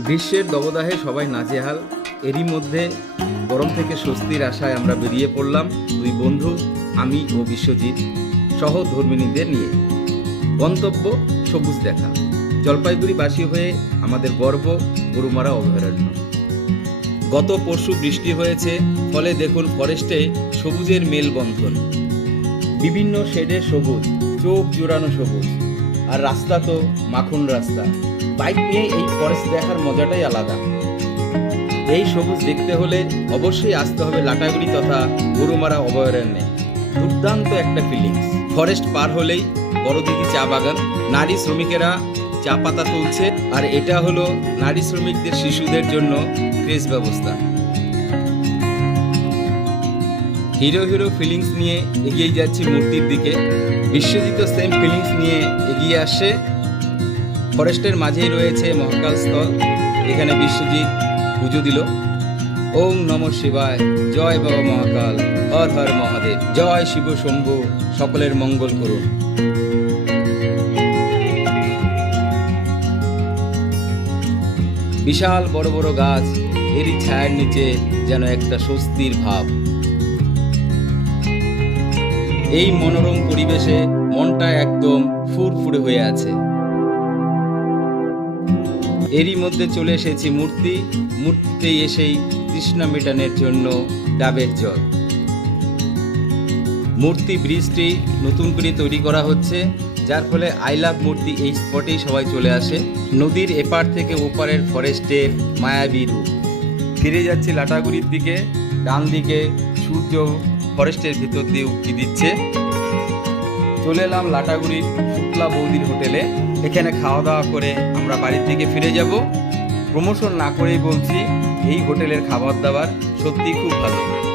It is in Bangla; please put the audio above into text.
গ্রীষ্মের দবদাহে সবাই নাজেহাল। এরই মধ্যে গরম থেকে স্বস্তির আশায় আমরা বেরিয়ে পড়লাম দুই বন্ধু, আমি ও বিশ্বজিৎ, সহ ধর্মিনীদের নিয়ে। গন্তব্য সবুজ দেখা। জলপাইগুড়িবাসী হয়ে আমাদের গর্ব, গরুমারা অভয়ারণ্য। গত পরশু বৃষ্টি হয়েছে, ফলে দেখুন ফরেস্টে সবুজের মেলবন্ধন। বিভিন্ন শেডের সবুজ, চোখ জোড়ানো সবুজ। আর রাস্তা তো মাখন রাস্তা। বাইক নিয়ে এই ফরেস্ট দেখার মজাটাই আলাদা। এই সবুজ দেখতে হলে অবশ্যই আসতে হবে লাটাগুড়ি তথা গরুমারা অভয়ারণ্যে। দুর্দান্ত একটা ফিলিংস ফরেস্ট পার হলেই বড়দিঘি চা বাগান, নারী শ্রমিকেরা চা পাতা তুলছে, আর এটা হলো নারী শ্রমিকদের শিশুদের জন্য ক্রেজ ব্যবস্থা। হিরো হিরো ফিলিংস নিয়ে এগিয়ে যাচ্ছি মূর্তির দিকে। বিশ্বজিৎ সেম ফিলিংস নিয়ে এগিয়ে আসছে ফরেস্টের মাঝেই রয়েছে মহাকাল স্থল। এখানে বিশ্বজিৎ পুজো দিল। ওম নম শিবায়। জয় বাবা মহাকাল। হর হর মহাদেব। জয় শিব শম্ভু। সকলের মঙ্গল করুন। বিশাল বড় বড় গাছ। এরই ছায়ার নিচে যেন একটা স্বস্তির ভাব। এই মনোরম পরিবেশে মনটা একদম ফুরফুরে হয়ে আছে। এরই মধ্যে চলে এসেছি মূর্তি মূর্তিতে এসেই তৃষ্ণা মেটানোর জন্য ডাবের জল। মূর্তি ব্রিজটি নতুন করে তৈরি করা হচ্ছে, যার ফলে আই লাভ মূর্তি এই স্পটেই সবাই চলে আসে। নদীর এপার থেকে ওপারের ফরেস্টের মায়াবী রূপ। ফিরে যাচ্ছি লাটাগুড়ির দিকে, ডান দিকে সূর্য ফরেস্টের ভেতর দিয়ে উঁকি দিচ্ছে। চলে এলাম লাটাগুড়ির শুক্লা বৌদির হোটেলে। এখানে খাওয়া দাওয়া করে আমরা বাড়ির থেকে ফিরে যাব। প্রমোশন না করেই বলছি, এই হোটেলের খাবার দাবার সত্যি খুব ভালো।